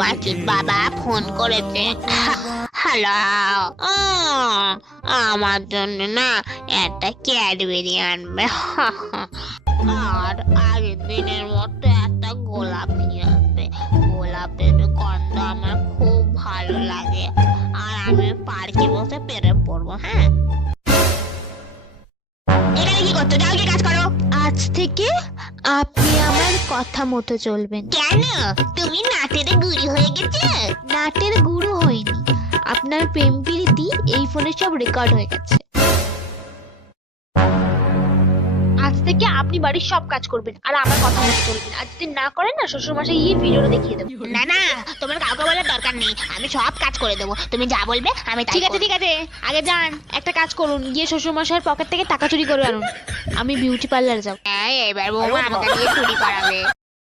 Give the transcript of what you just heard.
পাখির বাবা ফোন করেছে। হ্যালো, আমার জন্য না একটা ক্যাডবেরি আনবে। আর আগের দিনের মতো একটা গোলাপ নিয়ে আসবে। গোলাপের গন্ধ আমার খুব ভালো লাগে, আর আমি পার্কে বসে পেরে পড়বো। হ্যাঁ, এখানে কি করছো? যাও গিয়ে কাজ করো। আজ থেকে আপনি আমার কথা মতো চলবেন। কেন? তুমি নাটের গুড়ি হয়ে গেছে? নাটের গুরু হয়নি, আপনার প্রেম প্রীতি এই ফোনে সব রেকর্ড হয়ে গেছে। আজ থেকে আপনি বাড়ির সব কাজ করবেন আর আমার কথা মতো চলবেন। আর যদি না করেন না, শ্বশুর মশাই গিয়ে ভিডিওটা দেখিয়ে দেবো। না না, তোমার কাউকে বলার দরকার নেই, আমি সব কাজ করে দেবো। তুমি যা বলবে আমি তাই ঠিক আছে করবো। ঠিক আছে, আগে যান একটা কাজ করুন, গিয়ে শ্বশুর মশাইয়ের পকেট থেকে টাকা চুরি করে আনুন। আমি বিউটি পার্লার যাব। হ্যাঁ, এবার বৌমা আমাকে দিয়ে চুরি করাবে।